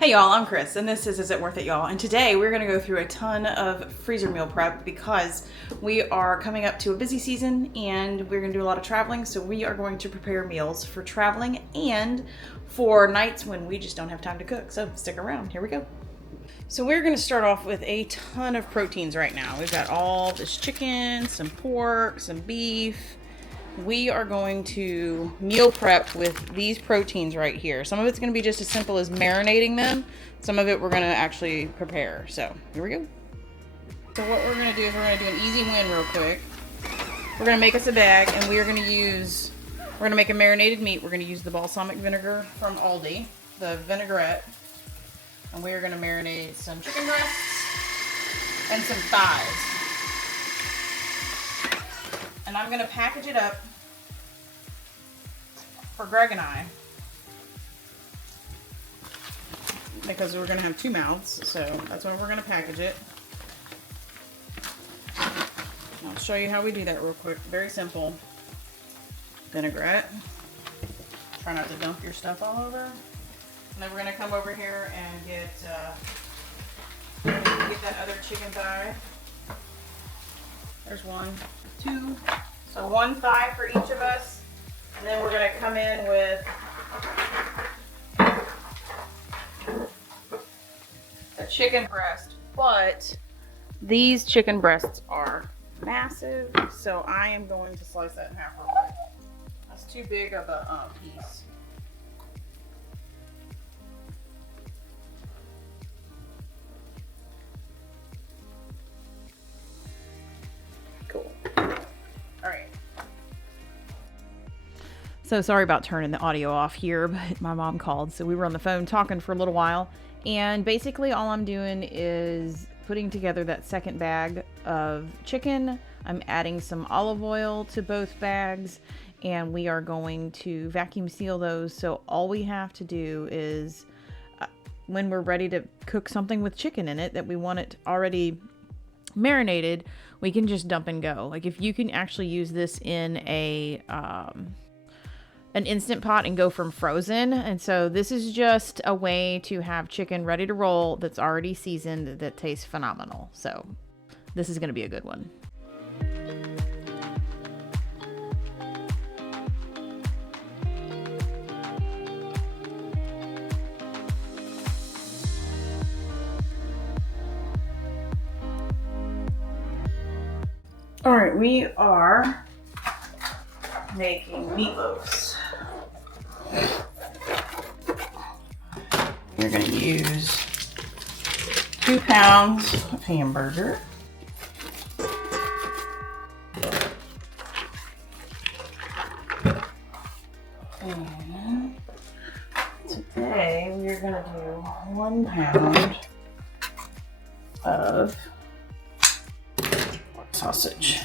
Hey y'all, I'm Chris, and this is It Worth It, y'all? And today we're going to go through a ton of freezer meal prep because we are coming up to a busy season and we're going to do a lot of traveling. So we are going to prepare meals for traveling and for nights when we just don't have time to cook. So stick around. Here we go. So we're going to start off with a ton of proteins right now. We've got all this chicken, some pork, some beef. We are going to meal prep with these proteins right here. Some of it's going to be just as simple as marinating them. Some of it we're going to actually prepare. So here we go. So what we're going to do is we're going to do an easy win real quick. We're going to make us a bag and we're going to make a marinated meat. We're going to use the balsamic vinegar from Aldi, the vinaigrette. And we're going to marinate some chicken breasts and some thighs. And I'm going to package it up for Greg and I, because we're going to have two mouths, so that's why we're going to package it. I'll show you how we do that real quick. Very simple. Vinaigrette. Try not to dump your stuff all over. And then we're going to come over here and get that other chicken thigh. There's one, two. So one thigh for each of us. And then we're going to come in with a chicken breast. But these chicken breasts are massive, so I am going to slice that in half real quick. That's too big of a piece. Cool. All right. So sorry about turning the audio off here, but my mom called, so we were on the phone talking for a little while. And basically all I'm doing is putting together that second bag of chicken. I'm adding some olive oil to both bags, and we are going to vacuum seal those. So all we have to do is, when we're ready to cook something with chicken in it that we want it already marinated, we can just dump and go. Like if you can actually use this in an instant pot and go from frozen. And so this is just a way to have chicken ready to roll that's already seasoned that tastes phenomenal. So this is going to be a good one. All right, we are making meatloaves. We're going to use 2 pounds of hamburger. And today we're going to do 1 pound of sausage.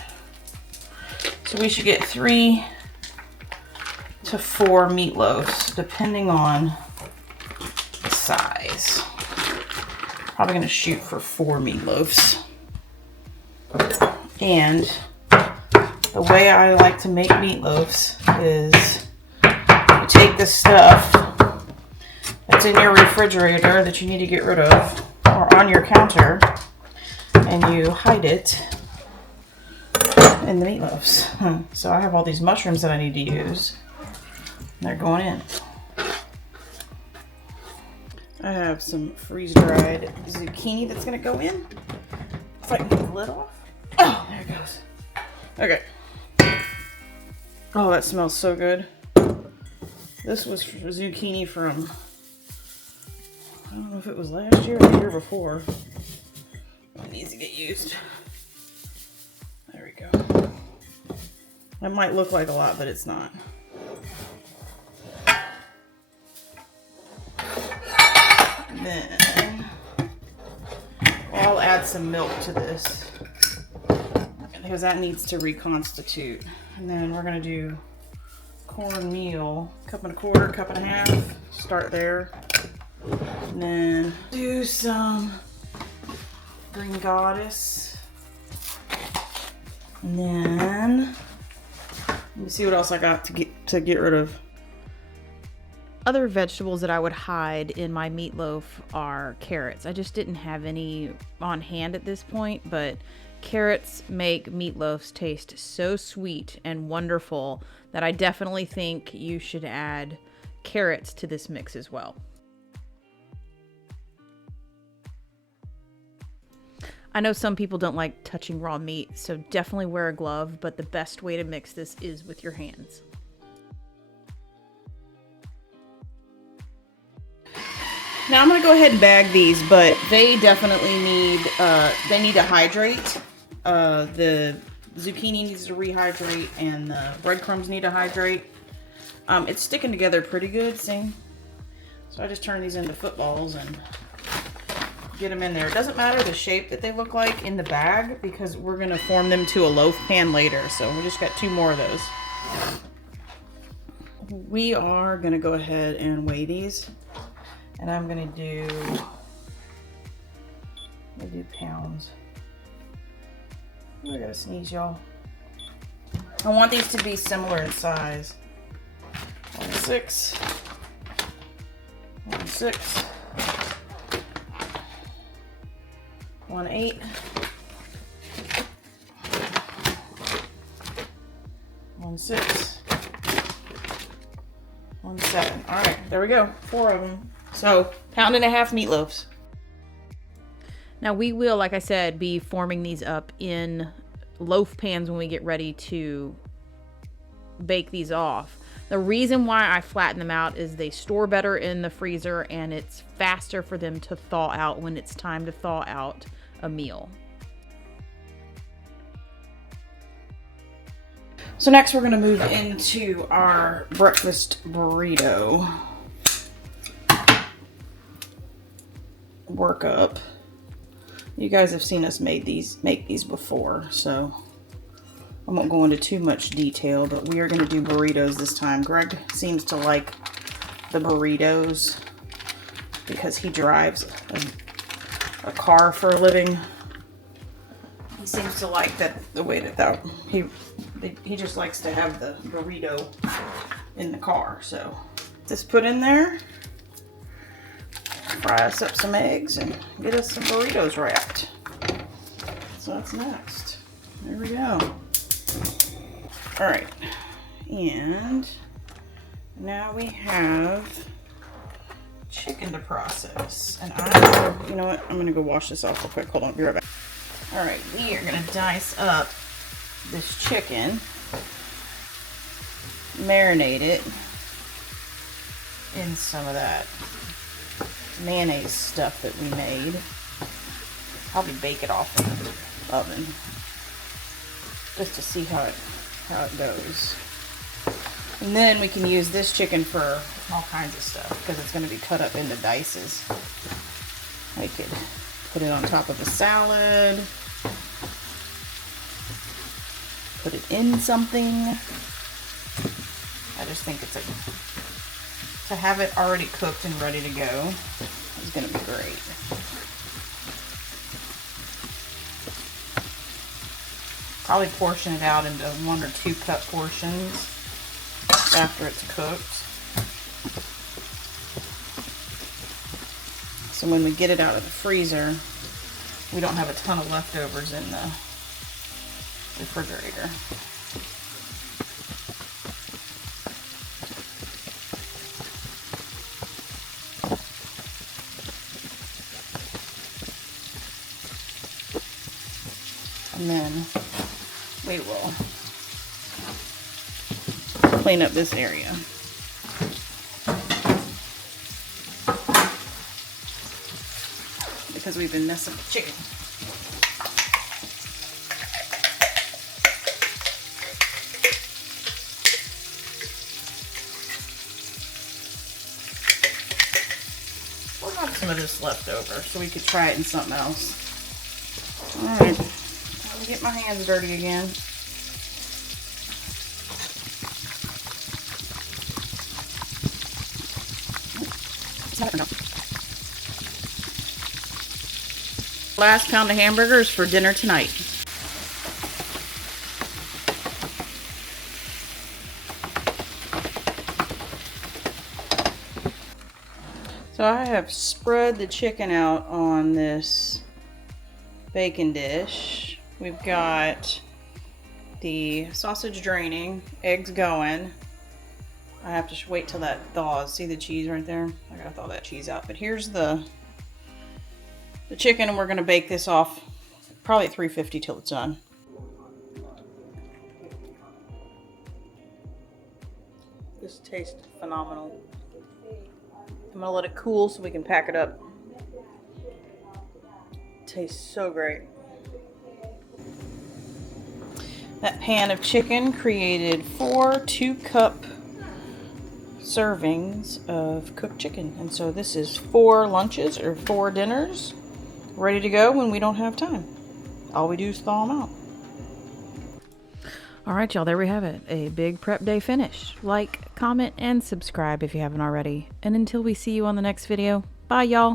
So we should get 3 to 4 meatloaves, depending on the size. Probably gonna shoot for 4 meatloaves. And the way I like to make meatloaves is you take the stuff that's in your refrigerator that you need to get rid of, or on your counter, and you hide it in the meatloaves. So I have all these mushrooms that I need to use. They're going in. I have some freeze-dried zucchini that's gonna go in. If I can get the lid off. Oh, there it goes. Okay. Oh, that smells so good. This was zucchini from, I don't know if it was last year or the year before. It needs to get used. There we go. That might look like a lot, but it's not. Then I'll add some milk to this because that needs to reconstitute. And then we're going to do cornmeal, 1.25 cups, 1.5 cups. Start there. And then do some Green Goddess. And then let me see what else I got to get rid of. Other vegetables that I would hide in my meatloaf are carrots. I just didn't have any on hand at this point, but carrots make meatloafs taste so sweet and wonderful that I definitely think you should add carrots to this mix as well. I know some people don't like touching raw meat, so definitely wear a glove, but the best way to mix this is with your hands. Now I'm going to go ahead and bag these, but they definitely need, to hydrate. The zucchini needs to rehydrate and the breadcrumbs need to hydrate. It's sticking together pretty good, see? So I just turn these into footballs and get them in there. It doesn't matter the shape that they look like in the bag because we're going to form them to a loaf pan later. So we just got 2 more of those. We are going to go ahead and weigh these. And I'm gonna do pounds. Ooh, I gotta sneeze, y'all. I want these to be similar in size. 1.6, 1.6, 1.8, 1.6, 1.7. All right, there we go. 4 of them. So, 1.5 pound meatloaves. Now we will, like I said, be forming these up in loaf pans when we get ready to bake these off. The reason why I flatten them out is they store better in the freezer and it's faster for them to thaw out when it's time to thaw out a meal. So next we're going to move into our breakfast burrito workup. You guys have seen us make these before, so I won't go into too much detail, but we are going to do burritos this time. Greg seems to like the burritos because he drives a car for a living. He seems to like the way that he just likes to have the burrito in the car. So just put in there. Fry us up some eggs and get us some burritos wrapped. So that's next. There we go. All right, and now we have chicken to process. And you know what? I'm gonna go wash this off real quick. Hold on, I'll be right back. All right, we are gonna dice up this chicken, marinate it in some of that mayonnaise stuff that we made. Probably bake it off in the oven just to see how it goes. And then we can use this chicken for all kinds of stuff because it's going to be cut up into dices. I could put it on top of a salad, put it in something. I just think to have it already cooked and ready to go is going to be great. Probably portion it out into 1 or 2 cup portions after it's cooked. So when we get it out of the freezer, we don't have a ton of leftovers in the refrigerator. And then we will clean up this area. Because we've been messing with chicken. We'll have some of this left over so we could try it in something else. Alright. Get my hands dirty again. Last pound of hamburgers for dinner tonight. So I have spread the chicken out on this bacon dish. We've got the sausage draining, eggs going. I have to wait till that thaws. See the cheese right there? I gotta thaw that cheese out. But here's the chicken, and we're gonna bake this off probably at 350 till it's done. This tastes phenomenal. I'm gonna let it cool so we can pack it up. It tastes so great. That pan of chicken created 4 2-cup servings of cooked chicken. And so this is 4 lunches or 4 dinners ready to go when we don't have time. All we do is thaw them out. All right, y'all, there we have it. A big prep day finished. Like, comment, and subscribe if you haven't already. And until we see you on the next video, bye, y'all.